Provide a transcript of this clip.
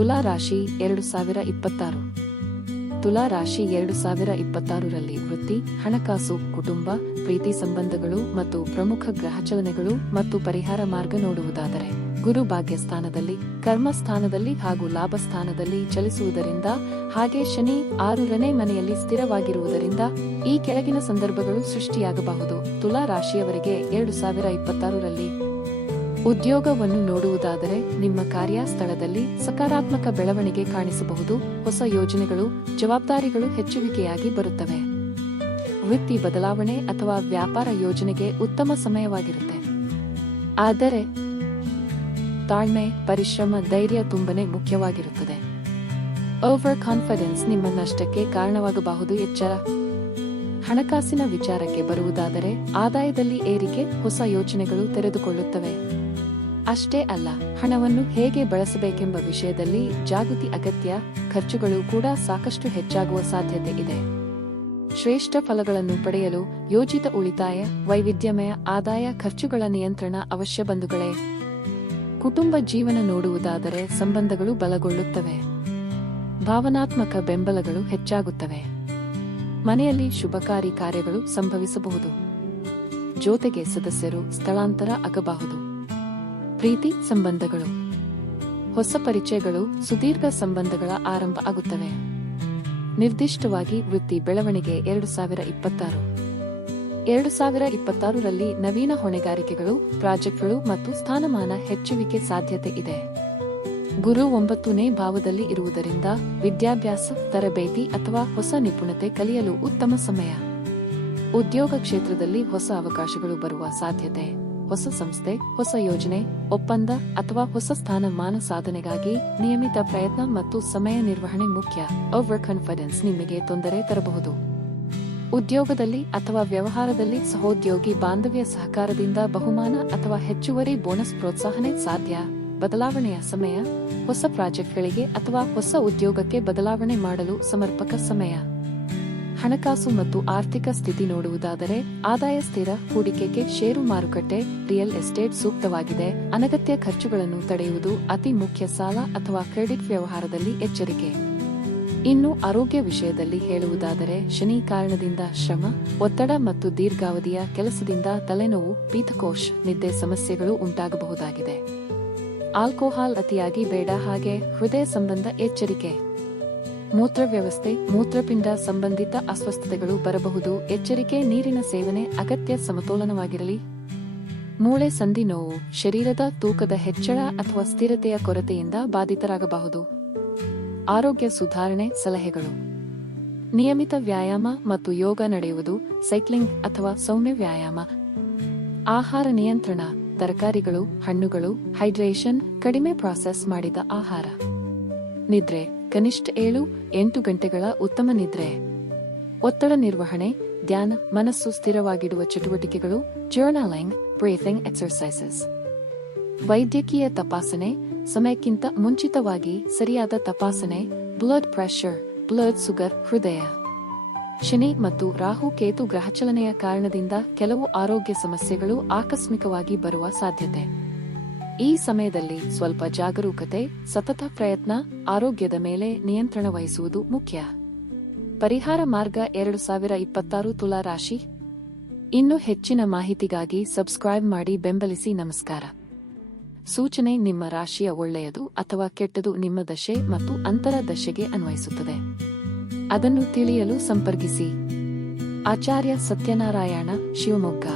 ತುಲಾ ರಾಶಿ ಎರಡು ಸಾವಿರ ಇಪ್ಪತ್ತಾರು. ತುಲಾ ರಾಶಿ ಎರಡು ಸಾವಿರ ಇಪ್ಪತ್ತಾರರಲ್ಲಿ ವೃತ್ತಿ, ಹಣಕಾಸು, ಕುಟುಂಬ, ಪ್ರೀತಿ ಸಂಬಂಧಗಳು ಮತ್ತು ಪ್ರಮುಖ ಗ್ರಹಚಲನೆಗಳು ಮತ್ತು ಪರಿಹಾರ ಮಾರ್ಗ ನೋಡುವುದಾದರೆ ಗುರು ಭಾಗ್ಯ ಸ್ಥಾನದಲ್ಲಿ ಕರ್ಮ ಸ್ಥಾನದಲ್ಲಿ ಹಾಗೂ ಲಾಭ ಸ್ಥಾನದಲ್ಲಿ ಚಲಿಸುವುದರಿಂದ ಹಾಗೆ ಶನಿ ಆರೂರನೇ ಮನೆಯಲ್ಲಿ ಸ್ಥಿರವಾಗಿರುವುದರಿಂದ ಈ ಕೆಳಗಿನ ಸಂದರ್ಭಗಳು ಸೃಷ್ಟಿಯಾಗಬಹುದು. ತುಲಾ ರಾಶಿಯವರಿಗೆ ಎರಡು ಸಾವಿರ ಇಪ್ಪತ್ತಾರರಲ್ಲಿ ಉದ್ಯೋಗವನ್ನು ನೋಡುವುದಾದರೆ ನಿಮ್ಮ ಕಾರ್ಯಸ್ಥಳದಲ್ಲಿ ಸಕಾರಾತ್ಮಕ ಬೆಳವಣಿಗೆ ಕಾಣಿಸಬಹುದು. ಹೊಸ ಯೋಜನೆಗಳು, ಜವಾಬ್ದಾರಿಗಳು ಹೆಚ್ಚುವಿಕೆಯಾಗಿ ಬರುತ್ತವೆ. ವೃತ್ತಿ ಬದಲಾವಣೆ ಅಥವಾ ವ್ಯಾಪಾರ ಯೋಜನೆಗೆ ಉತ್ತಮ ಸಮಯವಾಗಿರುತ್ತೆ. ಆದರೆ ತಾಳ್ಮೆ, ಪರಿಶ್ರಮ, ಧೈರ್ಯ ತುಂಬನೆ ಮುಖ್ಯವಾಗಿರುತ್ತದೆ. ಓವರ್ ಕಾನ್ಫಿಡೆನ್ಸ್ ನಿಮ್ಮ ನಷ್ಟಕ್ಕೆ ಕಾರಣವಾಗಬಹುದು. ಎಚ್ಚರ. ಹಣಕಾಸಿನ ವಿಚಾರಕ್ಕೆ ಬರುವುದಾದರೆ ಆದಾಯದಲ್ಲಿ ಏರಿಕೆ, ಹೊಸ ಯೋಜನೆಗಳು ತೆರೆದುಕೊಳ್ಳುತ್ತವೆ. ಅಷ್ಟೇ ಅಲ್ಲ, ಹಣವನ್ನು ಹೇಗೆ ಬಳಸಬೇಕೆಂಬ ವಿಷಯದಲ್ಲಿ ಜಾಗೃತಿ, ಅಗತ್ಯ ಖರ್ಚುಗಳು ಕೂಡ ಸಾಕಷ್ಟು ಹೆಚ್ಚಾಗುವ ಸಾಧ್ಯತೆ ಇದೆ. ಶ್ರೇಷ್ಠ ಫಲಗಳನ್ನು ಪಡೆಯಲು ಯೋಜಿತ ಉಳಿತಾಯ, ವೈವಿಧ್ಯಮಯ ಆದಾಯ ಖರ್ಚುಗಳ ನಿಯಂತ್ರಣ ಅವಶ್ಯ ಬಂಧುಗಳೇ. ಕುಟುಂಬ ಜೀವನ ನೋಡುವುದಾದರೆ ಸಂಬಂಧಗಳು ಬಲಗೊಳ್ಳುತ್ತವೆ. ಭಾವನಾತ್ಮಕ ಬೆಂಬಲಗಳು ಹೆಚ್ಚಾಗುತ್ತವೆ. ಮನೆಯಲ್ಲಿ ಶುಭಕಾರಿ ಕಾರ್ಯಗಳು ಸಂಭವಿಸಬಹುದು. ಜೊತೆಗೆ ಸದಸ್ಯರು ಸ್ಥಳಾಂತರ ಆಗಬಹುದು. ಪ್ರೀತಿ ಸಂಬಂಧಗಳು. ಹೊಸ ಪರಿಚಯಗಳು ಸುದೀರ್ಘ ಸಂಬಂಧಗಳ ಆರಂಭ ಆಗುತ್ತವೆ. ನಿರ್ದಿಷ್ಟವಾಗಿ ವೃತ್ತಿ ಬೆಳವಣಿಗೆ ಎರಡು ಸಾವಿರ ಇಪ್ಪತ್ತಾರು. ಎರಡು ಸಾವಿರ ಇಪ್ಪತ್ತಾರರಲ್ಲಿ ನವೀನ ಹೊಣೆಗಾರಿಕೆಗಳು, ಪ್ರಾಜೆಕ್ಟ್ಗಳು ಮತ್ತು ಸ್ಥಾನಮಾನ ಹೆಚ್ಚುವಿಕೆ ಸಾಧ್ಯತೆ ಇದೆ. ಗುರು ಒಂಬತ್ತನೇ ಭಾವದಲ್ಲಿ ಇರುವುದರಿಂದ ವಿದ್ಯಾಭ್ಯಾಸ, ತರಬೇತಿ ಅಥವಾ ಹೊಸ ನಿಪುಣತೆ ಕಲಿಯಲು ಉತ್ತಮ ಸಮಯ. ಉದ್ಯೋಗ ಕ್ಷೇತ್ರದಲ್ಲಿ ಹೊಸ ಅವಕಾಶಗಳು ಬರುವ ಸಾಧ್ಯತೆ. ಹೊಸ ಸಂಸ್ಥೆ, ಹೊಸ ಯೋಜನೆ, ಒಪ್ಪಂದ ಅಥವಾ ಹೊಸ ಸ್ಥಾನಮಾನ ಸಾಧನೆಗಾಗಿ ನಿಯಮಿತ ಪ್ರಯತ್ನ ಮತ್ತು ಸಮಯ ನಿರ್ವಹಣೆ ಮುಖ್ಯ. ಓವರ್ ಕಾನ್ಫಿಡೆನ್ಸ್ ನಿಮಗೆ ತೊಂದರೆ ತರಬಹುದು. ಉದ್ಯೋಗದಲ್ಲಿ ಅಥವಾ ವ್ಯವಹಾರದಲ್ಲಿ ಸಹೋದ್ಯೋಗಿ ಬಾಂಧವ್ಯ ಸಹಕಾರದಿಂದ ಬಹುಮಾನ ಅಥವಾ ಹೆಚ್ಚುವರಿ ಬೋನಸ್ ಪ್ರೋತ್ಸಾಹನೆ ಸಾಧ್ಯ. ಬದಲಾವಣೆಯ ಸಮಯ, ಹೊಸ ಪ್ರಾಜೆಕ್ಟ್ಗಳಿಗೆ ಅಥವಾ ಹೊಸ ಉದ್ಯೋಗಕ್ಕೆ ಬದಲಾವಣೆ ಮಾಡಲು ಸಮರ್ಪಕ ಸಮಯ. ಹಣಕಾಸು ಮತ್ತು ಆರ್ಥಿಕ ಸ್ಥಿತಿ ನೋಡುವುದಾದರೆ ಆದಾಯ ಸ್ಥಿರ, ಹೂಡಿಕೆಗೆ ಷೇರು ಮಾರುಕಟ್ಟೆ, ರಿಯಲ್ ಎಸ್ಟೇಟ್ ಸೂಕ್ತವಾಗಿದೆ. ಅನಗತ್ಯ ಖರ್ಚುಗಳನ್ನು ತಡೆಯುವುದು ಅತಿ ಮುಖ್ಯ ಸಾಲ ಅಥವಾ ಕ್ರೆಡಿಟ್ ವ್ಯವಹಾರದಲ್ಲಿ ಎಚ್ಚರಿಕೆ. ಇನ್ನು ಆರೋಗ್ಯ ವಿಷಯದಲ್ಲಿ ಹೇಳುವುದಾದರೆ ಶನಿ ಕಾರಣದಿಂದ ಶ್ರಮ, ಒತ್ತಡ ಮತ್ತು ದೀರ್ಘಾವಧಿಯ ಕೆಲಸದಿಂದ ತಲೆನೋವು, ಪೀತಕೋಶ್, ನಿದ್ದೆ ಸಮಸ್ಯೆಗಳು ಉಂಟಾಗಬಹುದಾಗಿದೆ. ಆಲ್ಕೋಹಾಲ್ ಅತಿಯಾಗಿ ಬೇಡ, ಹಾಗೆ ಹೃದಯ ಸಂಬಂಧ ಎಚ್ಚರಿಕೆ. ಮೂತ್ರ ವ್ಯವಸ್ಥೆ, ಮೂತ್ರಪಿಂಡ ಸಂಬಂಧಿತ ಅಸ್ವಸ್ಥತೆಗಳು ಬರಬಹುದು. ಎಚ್ಚರಿಕೆ, ನೀರಿನ ಸೇವನೆ ಅಗತ್ಯ ಸಮತೋಲನವಾಗಿರಲಿ. ಮೂಳೆ ಸಂಧಿ ನೋವು, ಶರೀರದ ತೂಕದ ಹೆಚ್ಚಳ ಅಥವಾ ಸ್ಥಿರತೆಯ ಕೊರತೆಯಿಂದ ಬಾಧಿತರಾಗಬಹುದು. ಆರೋಗ್ಯ ಸುಧಾರಣೆ ಸಲಹೆಗಳು. ನಿಯಮಿತ ವ್ಯಾಯಾಮ ಮತ್ತು ಯೋಗ ನಡೆಯುವುದು, ಸೈಕ್ಲಿಂಗ್ ಅಥವಾ ಸೌಮ್ಯ ವ್ಯಾಯಾಮ. ಆಹಾರ ನಿಯಂತ್ರಣ, ತರಕಾರಿಗಳು, ಹಣ್ಣುಗಳು, ಹೈಡ್ರೇಷನ್, ಕಡಿಮೆ ಪ್ರಾಸೆಸ್ ಮಾಡಿದ ಆಹಾರ. ನಿದ್ರೆ ಕನಿಷ್ಠ ಏಳು, ಎಂಟು ಗಂಟೆಗಳ ಉತ್ತಮ ನಿದ್ರೆ. ಒತ್ತಡ ನಿರ್ವಹಣೆ, ಧ್ಯಾನ, ಮನಸ್ಸು ಸ್ಥಿರವಾಗಿಡುವ ಚಟುವಟಿಕೆಗಳು, ಜರ್ನಲಿಂಗ್, ಬ್ರೀಥಿಂಗ್ ಎಕ್ಸರ್ಸೈಸಸ್. ವೈದ್ಯಕೀಯ ತಪಾಸಣೆ, ಸಮಯಕ್ಕಿಂತ ಮುಂಚಿತವಾಗಿ ಸರಿಯಾದ ತಪಾಸಣೆ, ಬ್ಲಡ್ ಪ್ರೆಷರ್, ಬ್ಲಡ್ ಸುಗರ್ ಹೃದಯ. ಶನಿ ಮತ್ತು ರಾಹು ಕೇತು ಗ್ರಹಚಲನೆಯ ಕಾರಣದಿಂದ ಕೆಲವು ಆರೋಗ್ಯ ಸಮಸ್ಯೆಗಳು ಆಕಸ್ಮಿಕವಾಗಿ ಬರುವ ಸಾಧ್ಯತೆ. ಈ ಸಮಯದಲ್ಲಿ ಸ್ವಲ್ಪ ಜಾಗರೂಕತೆ, ಸತತ ಪ್ರಯತ್ನ, ಆರೋಗ್ಯದ ಮೇಲೆ ನಿಯಂತ್ರಣ ವಹಿಸುವುದು ಮುಖ್ಯ. ಪರಿಹಾರ ಮಾರ್ಗ ಎರಡು ಸಾವಿರ ಇಪ್ಪತ್ತಾರು ತುಲಾ ರಾಶಿ. ಇನ್ನು ಹೆಚ್ಚಿನ ಮಾಹಿತಿಗಾಗಿ ಸಬ್ಸ್ಕ್ರೈಬ್ ಮಾಡಿ ಬೆಂಬಲಿಸಿ ನಮಸ್ಕಾರ. ಸೂಚನೆ ನಿಮ್ಮ ರಾಶಿಯ ಒಳ್ಳೆಯದು ಅಥವಾ ಕೆಟ್ಟದು ನಿಮ್ಮ ದಶೆ ಮತ್ತು ಅಂತರ ದಶೆಗೆ ಅನ್ವಯಿಸುತ್ತದೆ. ಅದನ್ನು ತಿಳಿಯಲು ಸಂಪರ್ಕಿಸಿ. ಆಚಾರ್ಯ ಸತ್ಯನಾರಾಯಣ ಶಿವಮೊಗ್ಗ.